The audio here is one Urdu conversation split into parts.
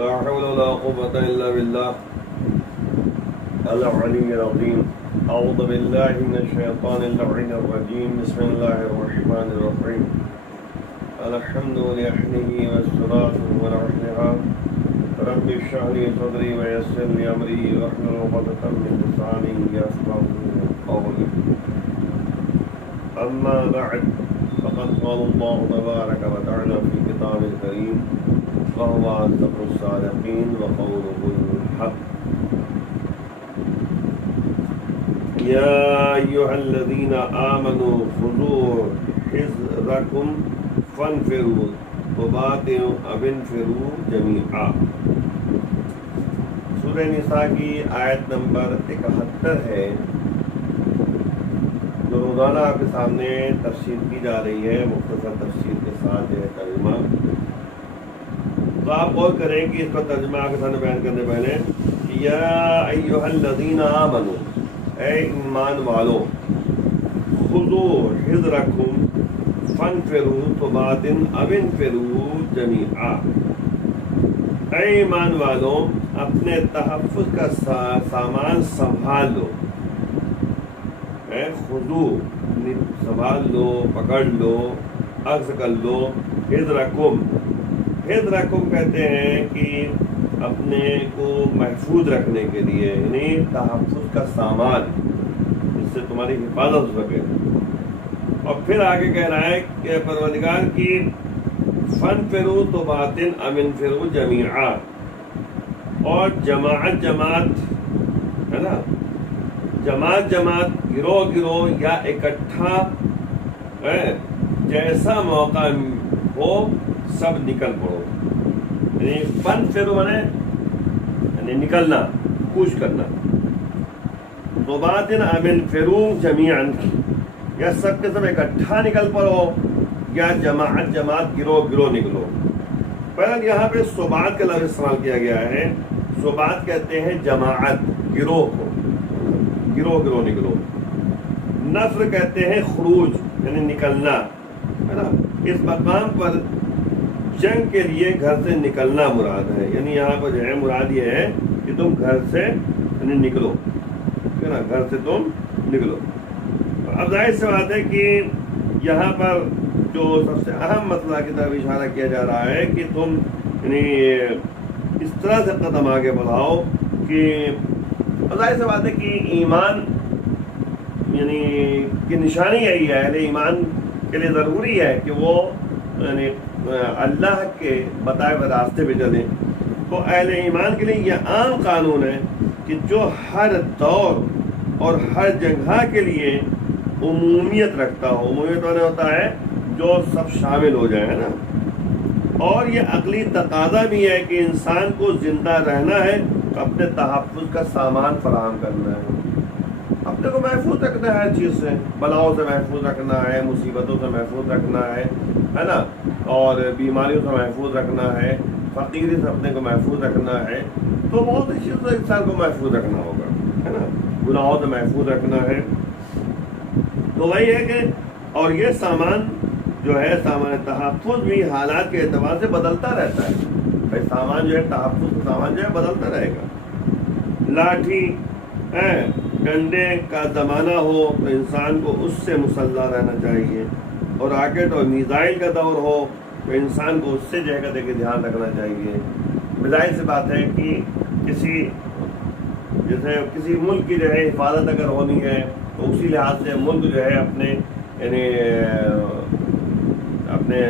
لا حول ولا قوة إلا بالله العلي العظيم. أعوذ بالله من الشيطان اللعين الرجيم. بسم الله الرحمن الرحيم. الحمد لله والصلاة والسلام. رب اشرح لي صدري ويسر لي أمري واحلل عقدة من لساني يفقهوا قولي. أما بعد فقد قال الله تبارك وتعالى في كتابه الكريم وهو أصدق الصادقين وقوله الحق. يا أيها الذين آمنوا خذوا حذركم فانفروا ثبات أو انفروا جميعا. سورہ نساء کی آیت نمبر 71 ہے جو روزانہ آپ کے سامنے تفسیر کی جا رہی ہے، مختصر تفسیر کے ساتھ ہے ترجمہ. تو آپ غور کریں کہ اس کا ترجمہ آپ کے سامنے بیان کرنے پہلے یا ایھا الذین آمنوا، اے ایمان والو، خذوا حذرکم فانفروا ثبات او انفروا جمیعا. اے ایمان والو، اپنے تحفظ کا سامان سنبھال لو. خذو سنبھال لو، پکڑ لو، اخذ کر لو. حذرکم، حذرکم کہتے ہیں کہ اپنے کو محفوظ رکھنے کے لیے، یعنی تحفظ کا سامان جس سے تمہاری حفاظت ہو سکے. اور پھر آگے کہہ رہا ہے کہ پروردگار کی فانفروا ثبات او انفروا جمیعا، اور جماعت جماعت ہے نا، جماعت جماعت، گروہ گروہ یا اکٹھا، جیسا موقع ہو سب نکل پڑو. یعنی فانفروا مانے یعنی نکلنا، کوش کرنا. ثبات او انفروا جمیعا، یا سب کے سب اکٹھا نکل پڑو یا جماعت جماعت، گروہ گروہ نکلو. پہلے یہاں پہ ثبات کا لفظ استعمال کیا گیا ہے. ثبات کہتے ہیں جماعت، گروہ کو، گروہ گروہ نکلو. نفر کہتے ہیں خروج، یعنی نکلنا ہے نا. اس مقام پر جنگ کے لیے گھر سے نکلنا مراد ہے. یعنی یہاں پر جو ہے مراد یہ ہے کہ تم گھر سے یعنی نکلو، ہے نا، گھر سے تم نکلو. اب ظاہر سی بات ہے کہ یہاں پر جو سب سے اہم مسئلہ کی طرف اشارہ کیا جا رہا ہے کہ تم یعنی اس طرح سے قدم آگے بڑھاؤ کہ ظاہر سی بات ہے کہ ایمان یعنی کی نشانی یہی ہے. اہل ایمان کے لیے ضروری ہے کہ وہ یعنی اللہ کے بتائے ہوئے راستے پہ چلیں. تو اہل ایمان کے لیے یہ عام قانون ہے کہ جو ہر دور اور ہر جگہ کے لیے عمومیت رکھتا ہو. عمومیت والا ہوتا ہے جو سب شامل ہو جائے، ہے نا. اور یہ عقلی تقاضا بھی ہے کہ انسان کو زندہ رہنا ہے تو اپنے تحفظ کا سامان فراہم کرنا ہے. اپنے کو محفوظ رکھنا ہے، ہر چیز سے، بلاؤں سے محفوظ رکھنا ہے، مصیبتوں سے محفوظ رکھنا ہے نا، اور بیماریوں سے محفوظ رکھنا ہے، فقیری سے اپنے کو محفوظ رکھنا ہے. تو بہت سی چیزوں سے انسان کو محفوظ رکھنا ہوگا، ہے نا. گناہوں سے محفوظ رکھنا ہے. تو وہی ہے کہ اور یہ سامان جو ہے، سامان تحفظ بھی حالات کے اعتبار سے بدلتا رہتا ہے. بھائی سامان جو ہے، تحفظ کا سامان جو ہے بدلتا رہے گا. لاٹھی ڈنڈے کا زمانہ ہو تو انسان کو اس سے مسلح رہنا چاہیے، اور راکٹ اور میزائل کا دور ہو تو انسان کو اس سے جو ہے کہ دھیان رکھنا چاہیے. ظاہر سی بات ہے کہ جیسے کسی ملک کی جو ہے حفاظت اگر ہونی ہے تو اسی لحاظ سے ملک جو ہے اپنے یعنی اپنے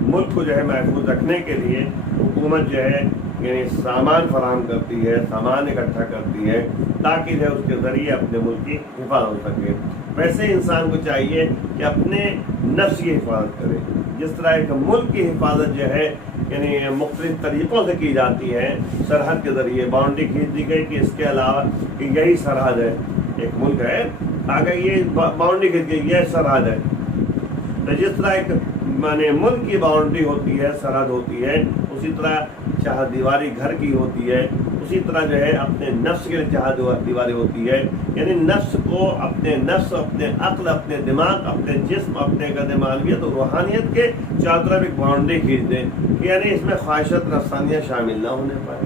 ملک کو جو ہے محفوظ رکھنے کے لیے حکومت جو ہے یعنی سامان فراہم کرتی ہے، سامان اکٹھا کرتی ہے تاکہ جو ہے اس کے ذریعے اپنے ملک کی حفاظت ہو سکے. ویسے انسان کو چاہیے کہ اپنے نفس کی حفاظت کرے. جس طرح ایک ملک کی حفاظت جو ہے یعنی مختلف طریقوں سے کی جاتی ہے، سرحد کے ذریعے باؤنڈری کھینچ دی گئی کہ اس کے علاوہ کہ یہی سرحد ہے، ایک ملک ہے، آگے یہ باؤنڈری کھینچ گئی، یہ سرحد ہے. تو جس طرح ایک ملک کی باؤنڈری ہوتی ہے، سرحد ہوتی ہے، اسی طرح چہار دیواری گھر کی ہوتی ہے، اسی طرح جو ہے اپنے نفس کے لیے چہار دیواری ہوتی ہے، یعنی نفس کو اپنے عقل، اپنے دماغ، اپنے جسم، اپنے قد معنویت اور روحانیت کے چاروں طرف ایک باؤنڈری کھینچ دیں کہ یعنی اس میں خواہشات نفسانیہ شامل نہ ہونے پائے،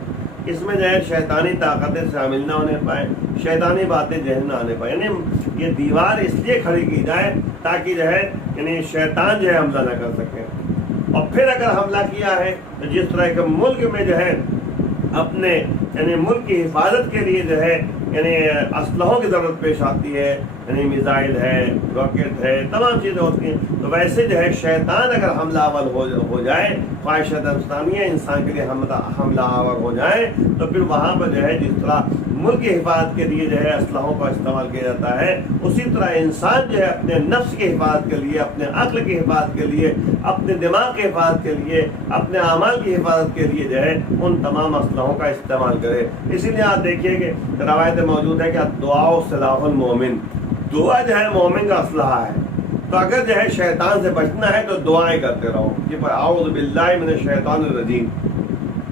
اس میں جو ہے شیطانی طاقتیں شامل نہ ہونے پائے، شیطانی باتیں ذہن نہ آنے پائے، یعنی یہ دیوار اس لیے کھڑی کی جائے تاکہ جو ہے یعنی شیطان جو ہے حملہ نہ کر سکے۔ اور پھر اگر حملہ کیا ہے تو جس طرح کے ملک میں جو ہے اپنے یعنی ملک کی حفاظت کے لیے جو ہے یعنی اسلحوں کی ضرورت پیش آتی ہے، یعنی میزائل ہے، راکٹ ہے، تمام چیزیں ہوتی ہیں، تو ویسے جو ہے شیطان اگر حملہ آور ہو جائے، خواہشات نفسانیہ انسان کے لیے حملہ آور ہو جائے، تو پھر وہاں پر جو ہے جس طرح ملک کی حفاظت کے لیے جو ہے اسلحوں کا استعمال کیا جاتا ہے، اسی طرح انسان جو ہے اپنے نفس کی حفاظت کے لیے، اپنے عقل کی حفاظت کے لیے، اپنے دماغ کی حفاظت کے لیے، اپنے اعمال کی حفاظت کے لیے جو ہے ان تمام اسلحوں کا استعمال کرے۔ اسی لیے آپ دیکھیے کہ روایت موجود ہے کہ دعا سلاح المومن، دعا جو ہے مومن کا اسلحہ ہے۔ تو اگر جو ہے شیطان سے بچنا ہے تو دعائیں کرتے رہو کہ اعوذ باللہ من الشیطان الرجیم،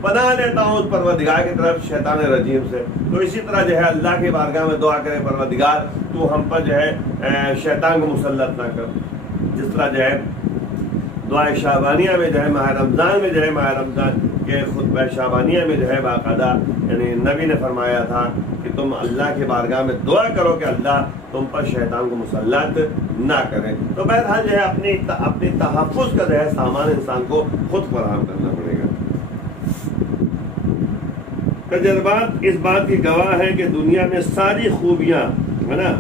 پناہ لیتا ہوں اس پروردگار کی طرف شیطان رجیم سے۔ تو اسی طرح جو ہے اللہ کی بارگاہ میں دعا کرے پروردگار تو ہم پر جو ہے شیطان کو مسلط نہ کر، جس طرح جو ہے دعائے شعبانیہ میں جو ہے ماہ رمضان میں جو ہے ماہ رمضان کے خطبہ شعبانیہ میں جو ہے باقاعدہ یعنی نبی نے فرمایا تھا کہ تم اللہ کی بارگاہ میں دعا کرو کہ اللہ تم پر شیطان کو مسلط نہ کرے۔ تو بہرحال جو ہے اپنی تحفظ کا جو ہے سامان انسان کو خود فراہم کرنا پڑے گا۔ تجربات اس بات کی گواہ ہے کہ دنیا میں ساری خوبیاں ہے نا،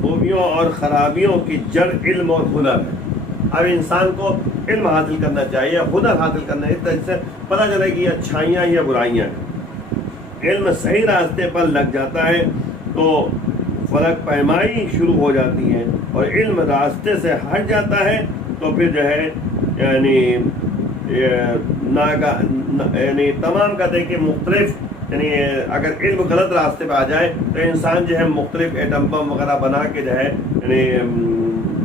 خوبیوں اور خرابیوں کی جڑ علم اور ہنر ہے۔ اب انسان کو علم حاصل کرنا چاہیے، ہنر حاصل کرنا ہے، اس طرح سے پتہ چلے کہ یہ اچھائیاں یا برائیاں ہیں۔ علم صحیح راستے پر لگ جاتا ہے تو فرق پیمائی شروع ہو جاتی ہے، اور علم راستے سے ہٹ جاتا ہے تو پھر جو ہے یعنی تمام کہتے ہیں کہ مختلف یعنی اگر علم غلط راستے پہ آ جائے تو انسان جو ہے مختلف ایٹم بم وغیرہ بنا کے جو ہے یعنی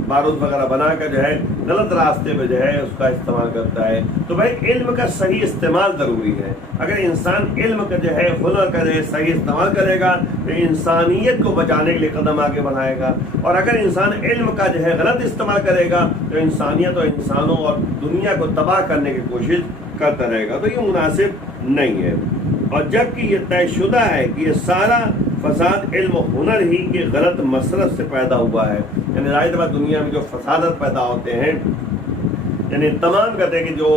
بارود وغیرہ بنا کر جو ہے غلط راستے پہ جو ہے اس کا استعمال کرتا ہے۔ تو بھائی علم کا صحیح استعمال ضروری ہے۔ اگر انسان علم کا جو ہے ہنر کا جو ہے صحیح استعمال کرے گا تو انسانیت کو بچانے کے لیے قدم آگے بڑھائے گا، اور اگر انسان علم کا جو ہے غلط استعمال کرے گا تو انسانیت اور انسانوں اور دنیا کو تباہ کرنے کی کوشش کرتا رہے گا، تو یہ مناسب نہیں ہے۔ اور جبکہ یہ طے شدہ ہے کہ یہ سارا فساد علم و ہنر ہی کے غلط مصرف سے پیدا ہوا ہے، یعنی ظاہر بات دنیا میں جو فسادات پیدا ہوتے ہیں یعنی تمام کہتے ہیں کہ جو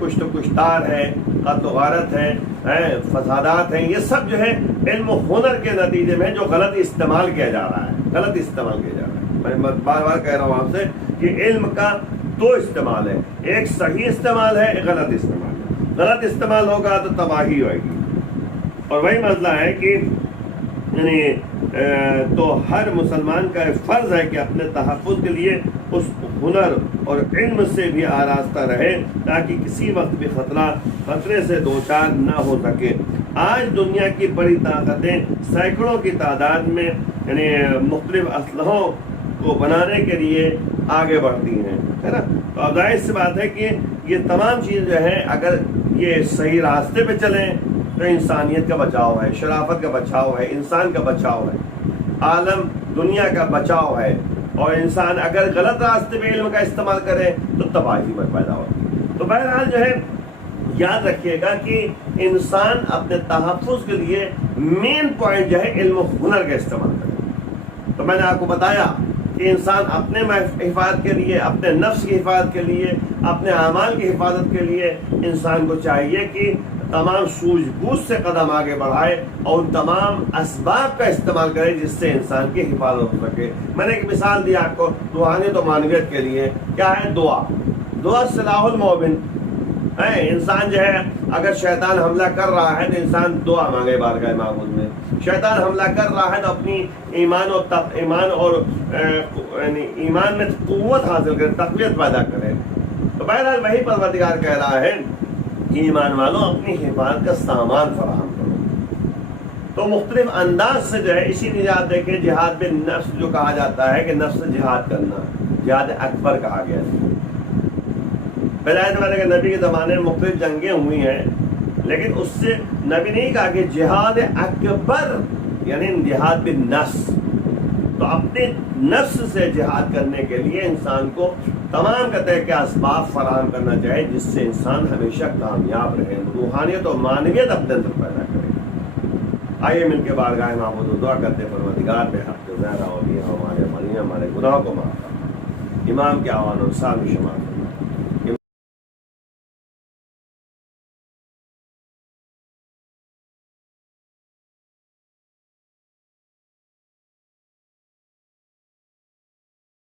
کشت و کشتار ہے، قتل و غارت ہے، فسادات ہیں، یہ سب جو ہے علم و ہنر کے نتیجے میں جو غلط استعمال کیا جا رہا ہے، غلط استعمال کیا جا رہا ہے۔ میں بار بار کہہ رہا ہوں آپ سے کہ علم کا دو استعمال ہے، ایک صحیح استعمال ہے، ایک غلط استعمال ہے۔ غلط استعمال ہوگا تو تباہی ہوئے گی، اور وہی مسئلہ ہے کہ یعنی تو ہر مسلمان کا فرض ہے کہ اپنے تحفظ کے لیے اس ہنر اور علم سے بھی آراستہ رہے تاکہ کسی وقت بھی خطرے سے دوچار نہ ہو سکے۔ آج دنیا کی بڑی طاقتیں سینکڑوں کی تعداد میں یعنی مختلف اسلحوں کو بنانے کے لیے آگے بڑھتی ہیں، ہے نا۔ تو اب ظاہر سی بات ہے کہ یہ تمام چیز جو ہے اگر یہ صحیح راستے پہ چلیں تو انسانیت کا بچاؤ ہے، شرافت کا بچاؤ ہے، انسان کا بچاؤ ہے، عالم دنیا کا بچاؤ ہے۔ اور انسان اگر غلط راستے پہ علم کا استعمال کرے تو تباہی میں پیدا ہوتی ہے۔ تو بہرحال جو ہے یاد رکھیے گا کہ انسان اپنے تحفظ کے لیے مین پوائنٹ جو ہے علم و ہنر کا استعمال کرے۔ تو میں نے آپ کو بتایا کہ انسان اپنے حفاظت کے لیے، اپنے نفس کی حفاظت کے لیے، اپنے اعمال کی حفاظت کے لیے انسان کو چاہیے کہ تمام سوجھ بوجھ سے قدم آگے بڑھائے اور ان تمام اسباب کا استعمال کرے جس سے انسان کی حفاظت ہو سکے۔ میں نے ایک مثال دی آپ کو روحانیت و معنویت کے لیے، کیا ہے؟ دعا۔ دعا سلاح المومن ہے۔ انسان جو ہے اگر شیطان حملہ کر رہا ہے تو انسان دعا مانگے بارگاہ معبود میں۔ شیطان حملہ کر رہا ہے تو اپنی ایمان میں قوت حاصل کرے، تقویت پیدا کرے۔ تو بہرحال وہی پروردگار کہہ رہا ہے کہ ایمان والوں اپنی حفاظت کا سامان فراہم کرو۔ تو مختلف انداز سے جو ہے، اسی لیے آپ دیکھیں جہاد بن نفس جو کہا جاتا ہے کہ نفس جہاد کرنا، جہاد اکبر کہا گیا ہے۔ بظاہر والے کہ نبی کے زمانے میں مختلف جنگیں ہوئی ہیں، لیکن اس سے نبی نہیں کہا کہ جہاد اکبر یعنی جہاد بالنفس. تو اپنے نفس سے جہاد کرنے کے لیے انسان کو تمام قطع کے اسباب فراہم کرنا چاہیے، جس سے انسان ہمیشہ کامیاب رہے، روحانیت اور معنویت اپنے اندر پیدا کرے. آئیے مل کے بارگاہ معبود و دعا کرتے ہیں. پروردگار بے حق زہرا اور ہمارے مالیہ ہمارے گناہوں کو معاف کر، امام کے آوان اور سال شمار